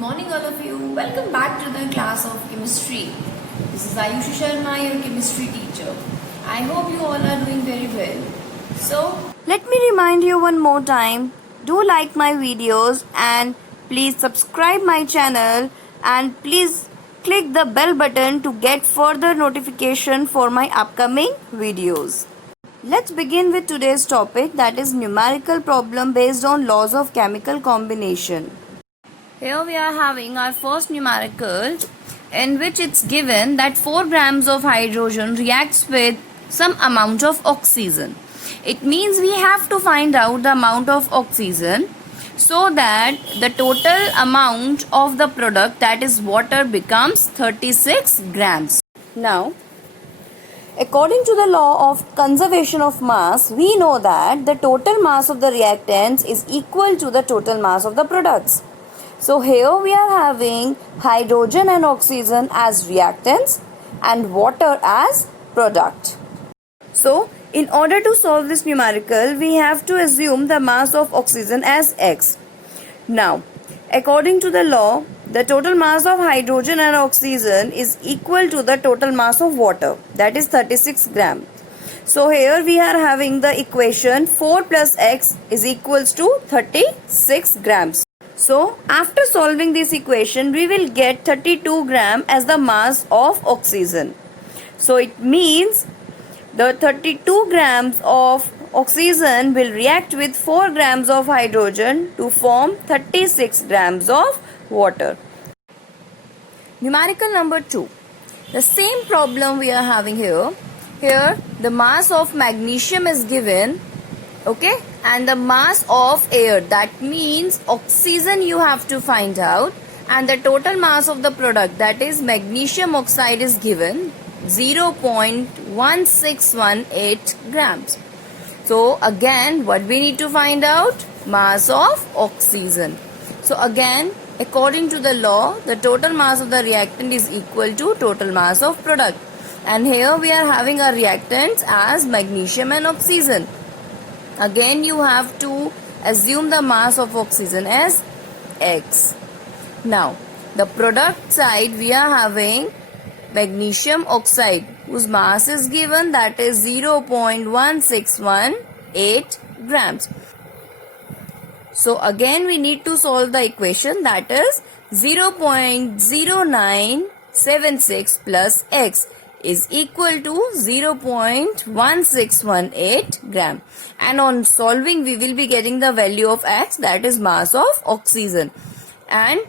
morning all of you. Welcome back to the class of chemistry. This is Ayushi Sharma, your chemistry teacher. I hope you all are doing very well. So, let me remind you one more time. Do like my videos and please subscribe my channel and please click the bell button to get further notification for my upcoming videos. Let's begin with today's topic, that is numerical problem based on laws of chemical combination. Here we are having our first numerical in which it's given that 4 grams of hydrogen reacts with some amount of oxygen. It means we have to find out the amount of oxygen so that the total amount of the product, that is water, becomes 36 grams. Now, according to the law of conservation of mass, we know that the total mass of the reactants is equal to the total mass of the products. So here we are having hydrogen and oxygen as reactants and water as product. So in order to solve this numerical, we have to assume the mass of oxygen as X. Now, according to the law, the total mass of hydrogen and oxygen is equal to the total mass of water, that is 36 grams. So here we are having the equation 4 plus X is equals to 36 grams. So after solving this equation, we will get 32 grams as the mass of oxygen. So it means the 32 grams of oxygen will react with 4 grams of hydrogen to form 36 grams of water. Numerical number 2. The same problem we are having here. Here the mass of magnesium is given, okay, and the mass of air, that means oxygen you have to find out, and the total mass of the product, that is magnesium oxide, is given 0.1618 grams. So again, what we need to find out? Mass of oxygen. So again, according to the law, the total mass of the reactant is equal to total mass of product. And here we are having our reactants as magnesium and oxygen. Again, you have to assume the mass of oxygen as X. Now, the product side we are having magnesium oxide whose mass is given, that is 0.1618 grams. So again we need to solve the equation, that is 0.0976 plus X is equal to 0.1618 gram, and on solving we will be getting the value of X, that is mass of oxygen, and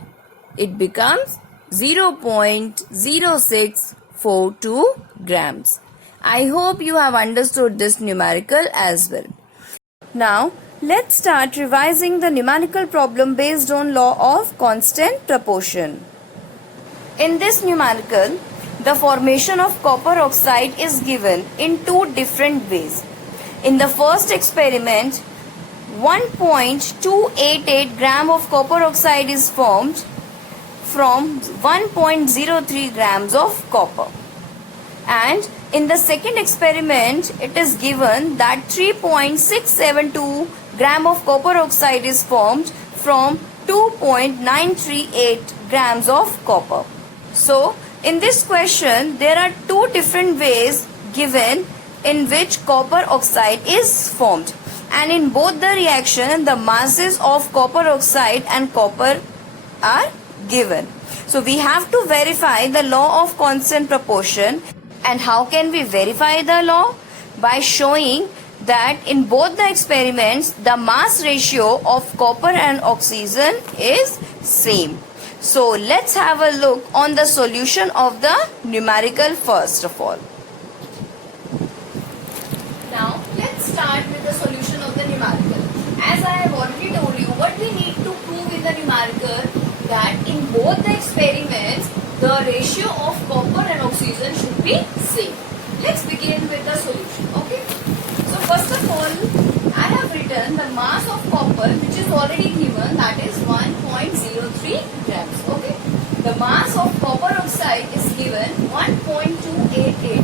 it becomes 0.0642 grams. I hope you have understood this numerical as well. Now let's start revising the numerical problem based on law of constant proportion. In this numerical, the formation of copper oxide is given in 2 different ways. In the first experiment, 1.288 gram of copper oxide is formed from 1.03 grams of copper. And in the second experiment, it is given that 3.672 gram of copper oxide is formed from 2.938 grams of copper. So in this question, there are 2 different ways given in which copper oxide is formed, and in both the reaction the masses of copper oxide and copper are given. So we have to verify the law of constant proportion. And how can we verify the law? By showing that in both the experiments the mass ratio of copper and oxygen is same. So let's have a look on the solution of the numerical first of all. Now let's start with the solution of the numerical. As I have already told you, what we need to prove in the numerical, that in both the experiments the ratio of copper and oxygen should be same. Let's begin with the solution. Okay. So first of all, I have written the mass of copper, which is already given, that is 1.03 grams. Okay. The mass of copper oxide is given 1.288.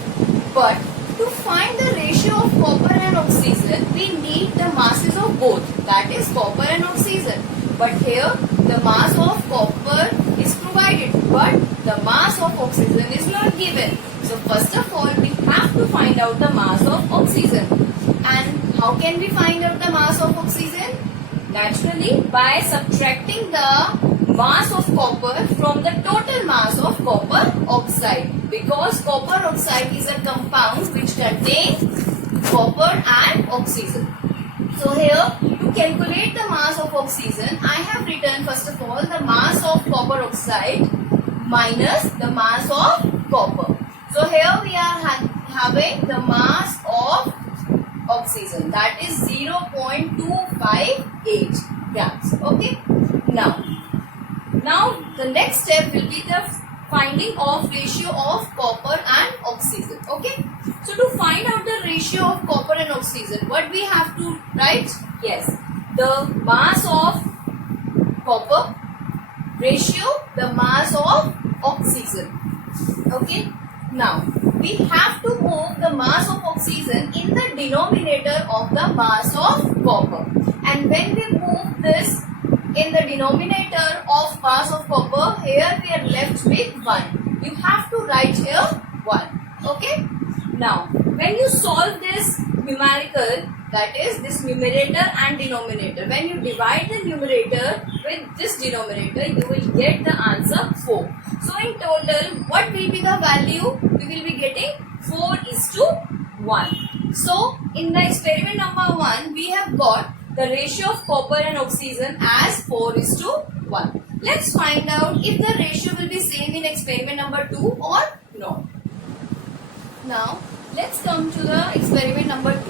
But to find the ratio of copper and oxygen, we need the masses of both, that is copper and oxygen. But here the mass of copper find out the mass of oxygen. And how can we find out the mass of oxygen? Naturally, by subtracting the mass of copper from the total mass of copper oxide, because copper oxide is a compound which contains copper and oxygen. So here, to calculate the mass of oxygen, I have written first of all the mass of copper oxide minus the mass of copper. So here we are having the mass of oxygen, that is 0.258 grams. Okay. Now the next step will be the finding of ratio of copper and oxygen. Okay. So to find out the ratio of copper and oxygen, what we have to write? Yes, the mass of copper ratio the mass of oxygen. Okay. Now we have to move the mass of oxygen in the denominator of the mass of copper, and when we move this in the denominator of mass of copper, here we are left with 1. You have to write here 1. Okay. Now when you solve this numerical, that is this numerator and denominator, when you divide the numerator with this denominator, you will get the answer 4. So in total, what will be the value? We will be getting 4:1. So in the experiment number 1, we have got the ratio of copper and oxygen as 4:1. Let's find out if the ratio will be same in experiment number 2 or not. Now let's come to the experiment number 2.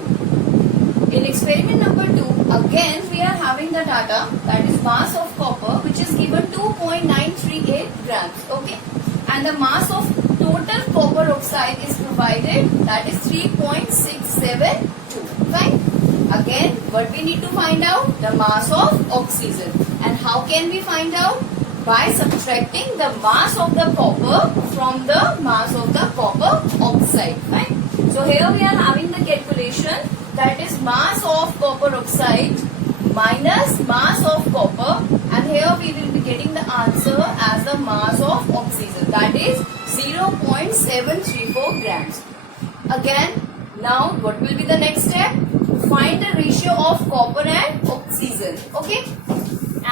In experiment number 2, again we are having the data, that is mass of copper, which is given 2.938 grams. Okay, and the mass of total copper oxide is provided, that is 3.672. Fine. Again, what we need to find out? The mass of oxygen. And how can we find out? By subtracting the mass of the copper from the mass of the copper oxide. Fine. So here we are having the calculation, that is mass of copper oxide minus mass of copper, and here we will be getting the answer as the mass of oxygen, that is 0.734 grams. Again, now what will be the next step? To find the ratio of copper and oxygen. Okay,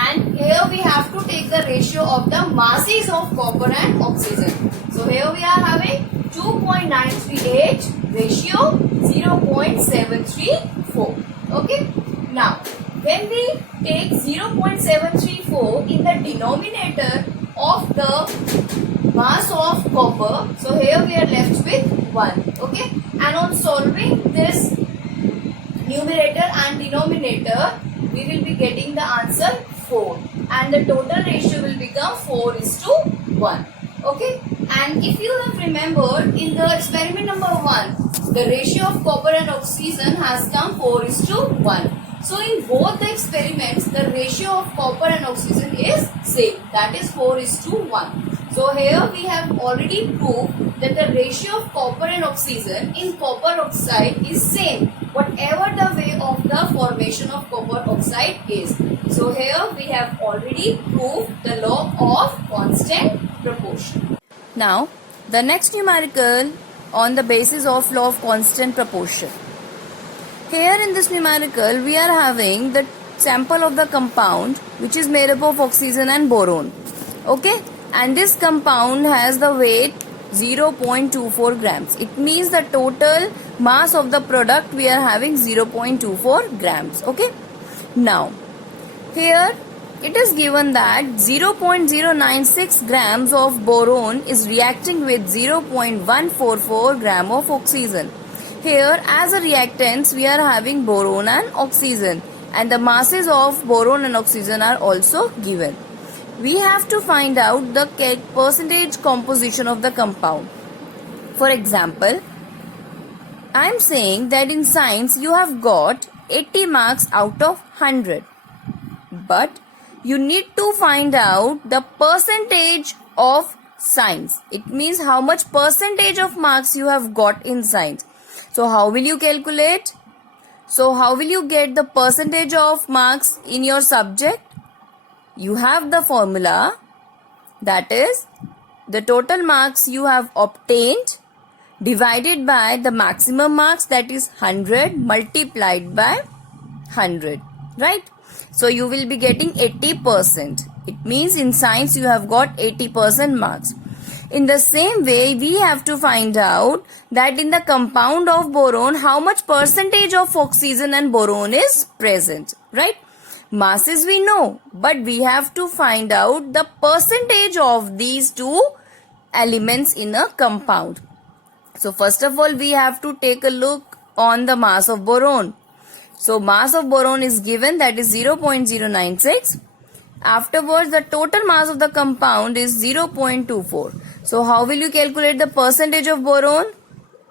and here we have to take the ratio of the masses of copper and oxygen. So here we are having 2.938 ratio 0.734. Okay. Now when we take 0.734 in the denominator of the mass of copper, so here we are left with 1. Okay, and on solving this numerator and denominator, we will be getting the answer 4, and the total ratio will become 4:1. Okay, and if you have remembered, in the experiment number 1, the ratio of copper and oxygen has come 4:1. So in both the experiments, the ratio of copper and oxygen is same, that is 4:1. So here we have already proved that the ratio of copper and oxygen in copper oxide is same, whatever the way of the formation of copper oxide is. So here we have already proved the law of constant proportion. Now, the next numerical on the basis of law of constant proportion. Here in this numerical, we are having the sample of the compound which is made up of oxygen and boron. Okay, and this compound has the weight 0.24 grams. It means the total mass of the product we are having 0.24 grams. Okay, now here it is given that 0.096 grams of boron is reacting with 0.144 gram of oxygen. Here as a reactants we are having boron and oxygen, and the masses of boron and oxygen are also given. We have to find out the percentage composition of the compound. For example, I am saying that in science you have got 80 marks out of 100. But you need to find out the percentage of science. It means how much percentage of marks you have got in science. So how will you calculate? So how will you get the percentage of marks in your subject? You have the formula, that is the total marks you have obtained divided by the maximum marks, that is 100 multiplied by 100, right? So you will be getting 80%. It means in science you have got 80% marks. In the same way, we have to find out that in the compound of boron, how much percentage of oxygen and boron is present, right? Masses we know, but we have to find out the percentage of these two elements in a compound. So first of all, we have to take a look on the mass of boron. So mass of boron is given, that is 0.096. Afterwards, the total mass of the compound is 0.24. So how will you calculate the percentage of boron?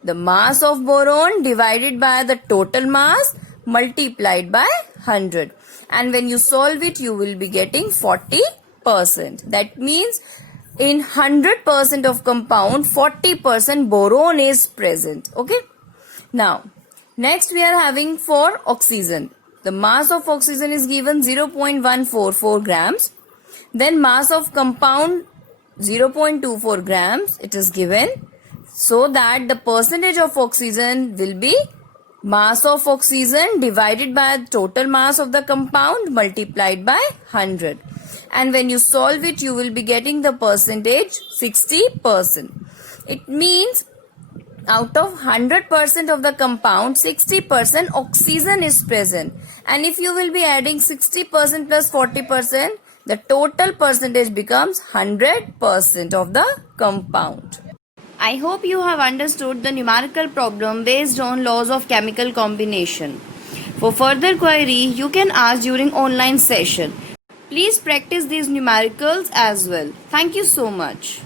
The mass of boron divided by the total mass multiplied by 100. And when you solve it, you will be getting 40%. That means in 100% of compound, 40% boron is present. Okay. Now, next we are having for oxygen. The mass of oxygen is given 0.144 grams. Then mass of compound 0.24 grams it is given. So that the percentage of oxygen will be mass of oxygen divided by total mass of the compound multiplied by 100. And when you solve it, you will be getting the percentage 60%. It means out of 100% of the compound, 60% oxygen is present. And if you will be adding 60% plus 40%, the total percentage becomes 100% of the compound. I hope you have understood the numerical problem based on laws of chemical combination. For further query, you can ask during online session. Please practice these numericals as well. Thank you so much.